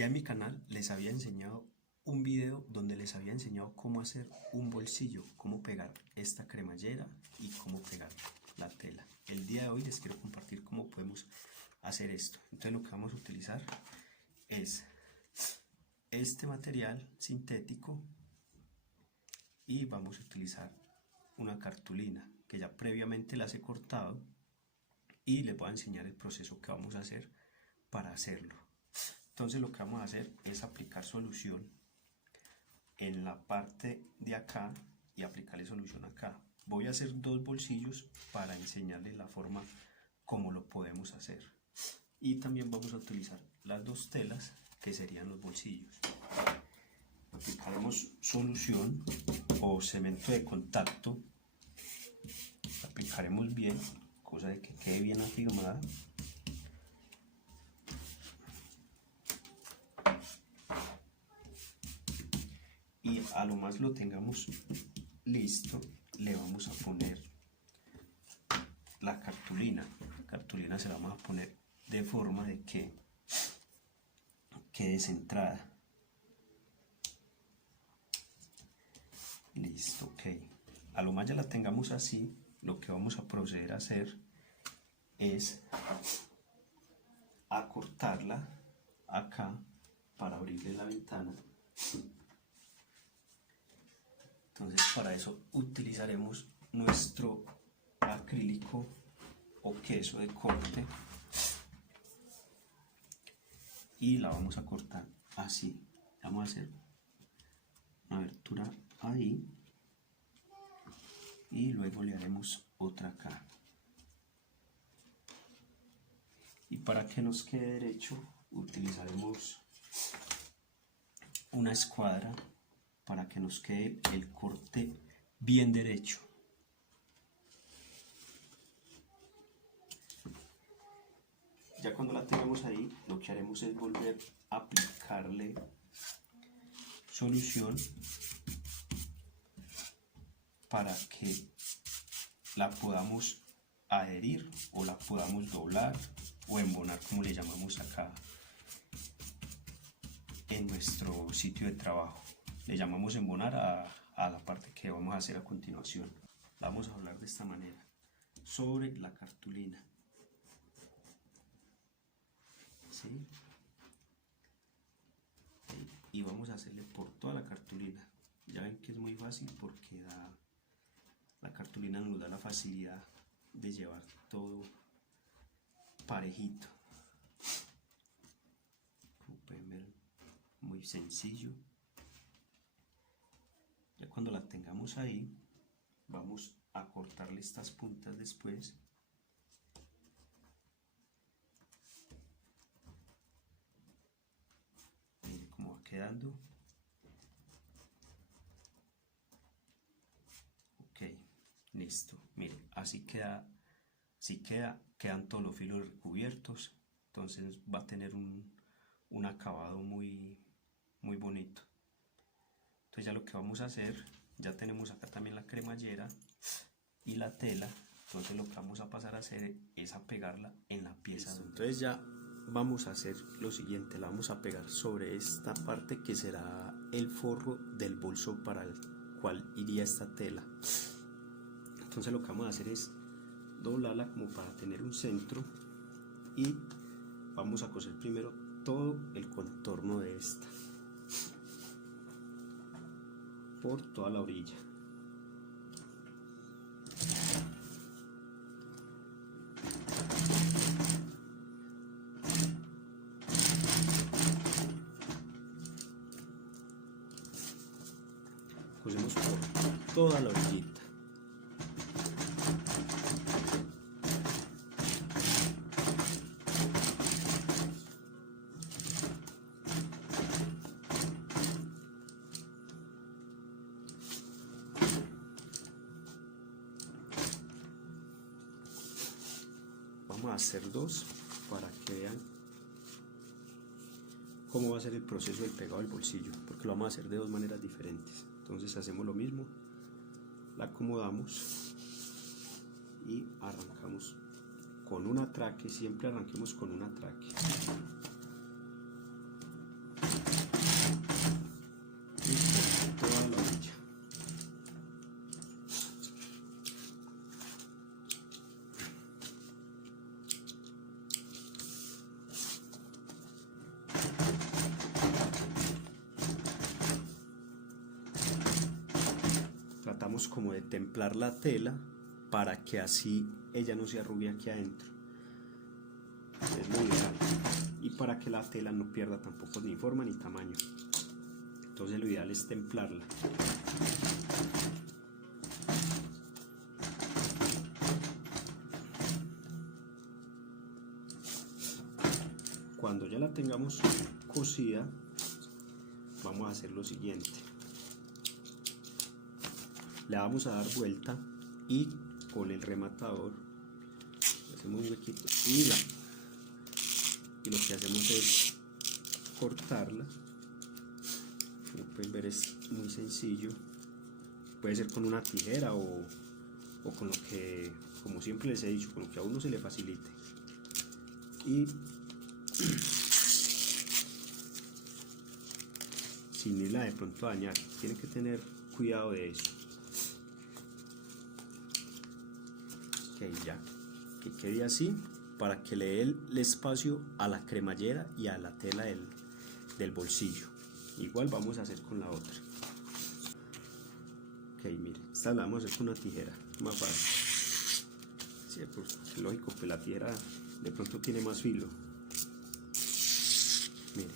Ya en mi canal les había enseñado un video donde les había enseñado cómo hacer un bolsillo, cómo pegar esta cremallera y cómo pegar la tela. El día de hoy les quiero compartir cómo podemos hacer esto. Entonces lo que vamos a utilizar es este material sintético y vamos a utilizar una cartulina que ya previamente las he cortado y les voy a enseñar el proceso que vamos a hacer para hacerlo. Entonces lo que vamos a hacer es aplicar solución en la parte de acá y aplicarle solución acá. Voy a hacer dos bolsillos para enseñarles la forma como lo podemos hacer. Y también vamos a utilizar las dos telas que serían los bolsillos. Aplicaremos solución o cemento de contacto. Aplicaremos bien, cosa de que quede bien afirmada. Y a lo más lo tengamos listo, le vamos a poner la cartulina. La cartulina se la vamos a poner de forma de que quede centrada. Listo, ok. A lo más ya la tengamos así, lo que vamos a proceder a hacer es acortarla acá para abrirle la ventana. Entonces para eso utilizaremos nuestro acrílico o queso de corte y la vamos a cortar así. Vamos a hacer una abertura ahí y luego le haremos otra acá. Y para que nos quede derecho utilizaremos una escuadra para que nos quede el corte bien derecho. Ya cuando la tengamos ahí, lo que haremos es volver a aplicarle solución para que la podamos adherir o la podamos doblar o embonar, como le llamamos acá en nuestro sitio de trabajo. Le llamamos embonar a la parte que vamos a hacer a continuación. Vamos a hablar de esta manera sobre la cartulina. ¿Sí? Y vamos a hacerle por toda la cartulina. Ya ven que es muy fácil porque la cartulina nos da la facilidad de llevar todo parejito. Como pueden ver, muy sencillo. Ya cuando la tengamos ahí, vamos a cortarle estas puntas después. Miren cómo va quedando. Ok, listo. Miren, así queda. Si quedan todos los filos recubiertos, entonces va a tener un acabado muy bonito. Entonces ya lo que vamos a hacer, ya tenemos acá también la cremallera y la tela. Entonces lo que vamos a pasar a hacer es a pegarla en la pieza. Entonces ya vamos a hacer lo siguiente, la vamos a pegar sobre esta parte que será el forro del bolso para el cual iría esta tela. Entonces lo que vamos a hacer es doblarla como para tener un centro y vamos a coser primero todo el contorno de esta por toda la orilla. Cosemos por toda la orillita. Vamos a hacer dos para que vean cómo va a ser el proceso del pegado del bolsillo, porque lo vamos a hacer de dos maneras diferentes. Entonces hacemos lo mismo, la acomodamos y arrancamos con un atraque. Siempre arranquemos con un atraque. tratamos como de templar la tela para que así ella no se arrugue aquí adentro. Es lo ideal. Y para que la tela no pierda tampoco ni forma ni tamaño. Entonces lo ideal es templarla. Cuando ya la tengamos cosida, vamos a hacer lo siguiente. Le vamos a dar vuelta y con el rematador hacemos un huequito y lo que hacemos es cortarla. Como pueden ver, es muy sencillo. Puede ser con una tijera o con lo que, como siempre les he dicho, con lo que a uno se le facilite. Y sin irla de pronto a dañar, tienen que tener cuidado de eso. Ok, ya que quede así, para que le dé el espacio a la cremallera y a la tela del bolsillo. Igual vamos a hacer con la otra. Ok, mire, esta la vamos a hacer con una tijera, más fácil. Sí, pues, lógico, que la tijera de pronto tiene más filo. Mire,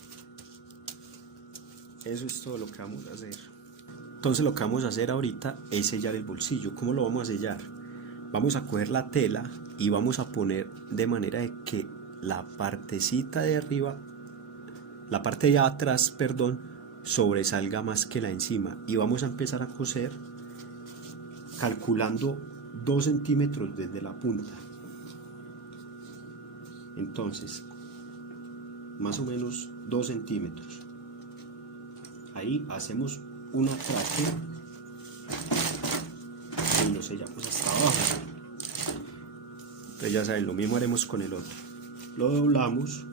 eso es todo lo que vamos a hacer. Entonces lo que vamos a hacer ahorita es sellar el bolsillo. ¿Cómo lo vamos a sellar? Vamos a coger la tela y vamos a poner de manera de que la partecita de arriba, la parte de atrás, perdón, sobresalga más que la encima, y vamos a empezar a coser calculando 2 centímetros desde la punta. Entonces, más o menos 2 centímetros. Ahí hacemos un atraque y lo sellamos hasta abajo. Entonces ya saben, lo mismo haremos con el otro. Lo doblamos,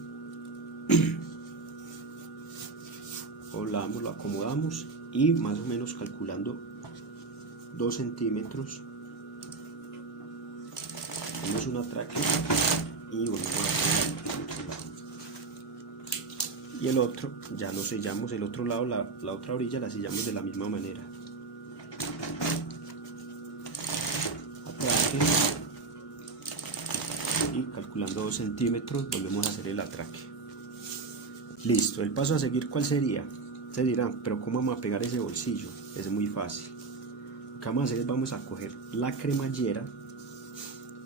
lo acomodamos y más o menos calculando 2 centímetros hacemos un atraque y volvemos a hacer el otro lado. Y el otro ya lo sellamos, el otro lado, la otra orilla la sellamos de la misma manera. Atraque y calculando 2 centímetros volvemos a hacer el atraque. Listo, el paso a seguir, ¿cuál sería? Ustedes dirán, pero ¿cómo vamos a pegar ese bolsillo? Es muy fácil. Lo que vamos a hacer es vamos a coger la cremallera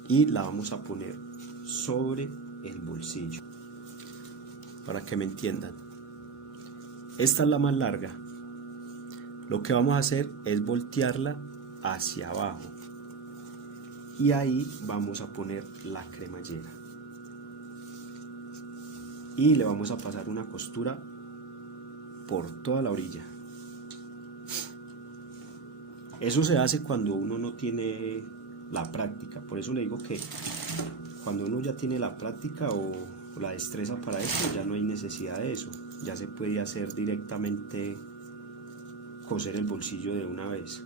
y la vamos a poner sobre el bolsillo. Para que me entiendan, esta es la más larga. Lo que vamos a hacer es voltearla hacia abajo y ahí vamos a poner la cremallera y le vamos a pasar una costura por toda la orilla. Eso se hace cuando uno no tiene la práctica, por eso le digo que cuando uno ya tiene la práctica o la destreza para esto, ya no hay necesidad de eso, ya se puede hacer directamente coser el bolsillo de una vez.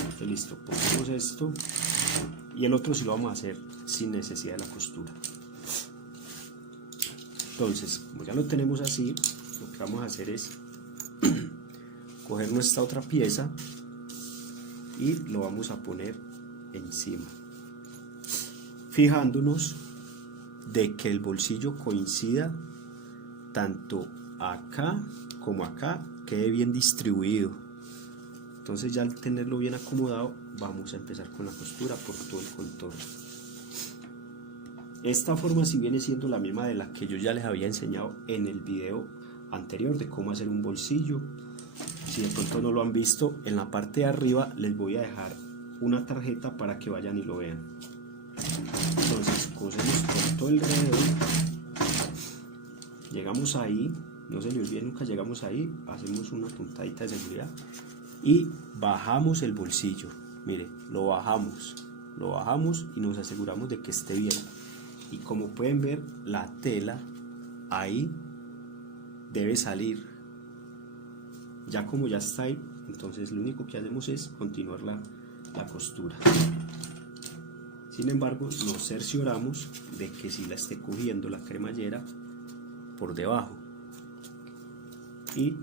Entonces, listo, ponemos esto y el otro sí lo vamos a hacer sin necesidad de la costura. Entonces, como ya lo tenemos así, lo que vamos a hacer es coger nuestra otra pieza y lo vamos a poner encima, fijándonos de que el bolsillo coincida tanto acá como acá, quede bien distribuido. Entonces ya al tenerlo bien acomodado, vamos a empezar con la costura por todo el contorno. Esta forma sí viene siendo la misma de la que yo ya les había enseñado en el video anterior de cómo hacer un bolsillo. Si de pronto no lo han visto, en la parte de arriba les voy a dejar una tarjeta para que vayan y lo vean. Entonces cosemos por todo el alrededor, llegamos ahí, no se le olvide nunca, llegamos ahí, hacemos una puntadita de seguridad y bajamos el bolsillo. Mire, lo bajamos y nos aseguramos de que esté bien. Y como pueden ver, la tela ahí debe salir. Ya como ya está ahí, entonces lo único que hacemos es continuar la costura. Sin embargo, nos cercioramos de que si la esté cogiendo la cremallera por debajo y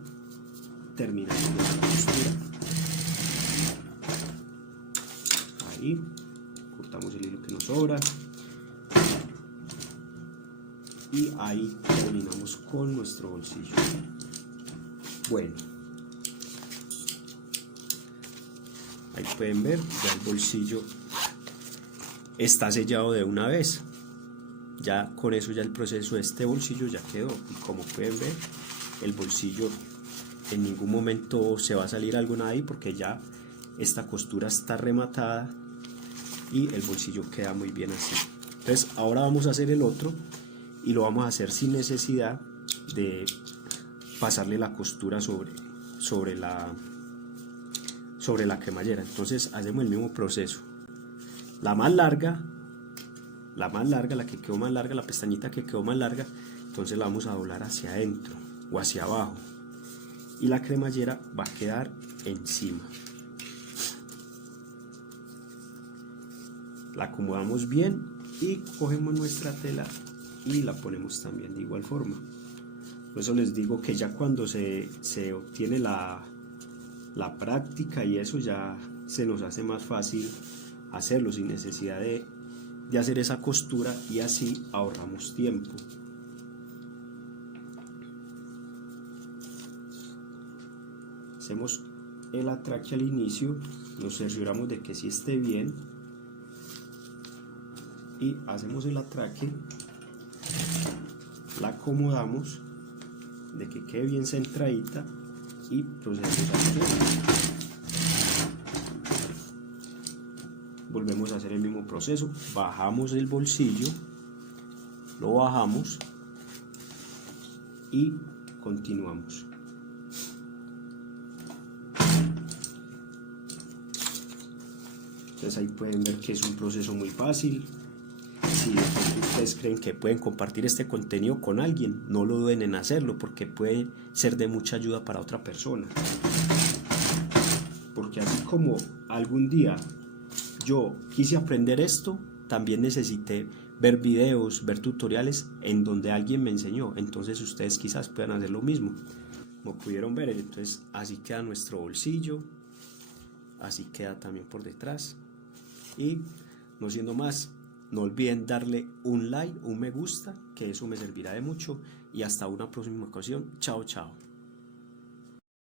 terminamos la costura. aquí, cortamos el hilo que nos sobra y ahí terminamos con nuestro bolsillo. Bueno, ahí pueden ver, ya el bolsillo está sellado de una vez. Ya con eso ya el proceso de este bolsillo ya quedó, y como pueden ver, el bolsillo en ningún momento se va a salir algo de ahí porque ya esta costura está rematada y el bolsillo queda muy bien así. Entonces ahora vamos a hacer el otro y lo vamos a hacer sin necesidad de pasarle la costura sobre la cremallera. Entonces hacemos el mismo proceso. La más larga, la que quedó más larga, la pestañita que quedó más larga, entonces la vamos a doblar hacia adentro o hacia abajo y la cremallera va a quedar encima. La acomodamos bien y cogemos nuestra tela y la ponemos también de igual forma. Por eso les digo que ya cuando se obtiene la práctica y eso, ya se nos hace más fácil hacerlo sin necesidad de hacer esa costura, y así ahorramos tiempo. Hacemos el atraque al inicio, nos cercioramos de que sí esté bien y hacemos el atraque, la acomodamos de que quede bien centradita y procedemos a hacer. Volvemos a hacer el mismo proceso, bajamos el bolsillo, lo bajamos y continuamos. Entonces ahí pueden ver que es un proceso muy fácil. Si ustedes creen que pueden compartir este contenido con alguien, no lo duden en hacerlo, porque puede ser de mucha ayuda para otra persona. Porque así como algún día yo quise aprender esto, también necesité ver videos, ver tutoriales en donde alguien me enseñó. Entonces ustedes quizás puedan hacer lo mismo. Como pudieron ver, entonces así queda nuestro bolsillo, así queda también por detrás. Y no siendo más, no olviden darle un like, un me gusta, que eso me servirá de mucho, y hasta una próxima ocasión. Chao, chao.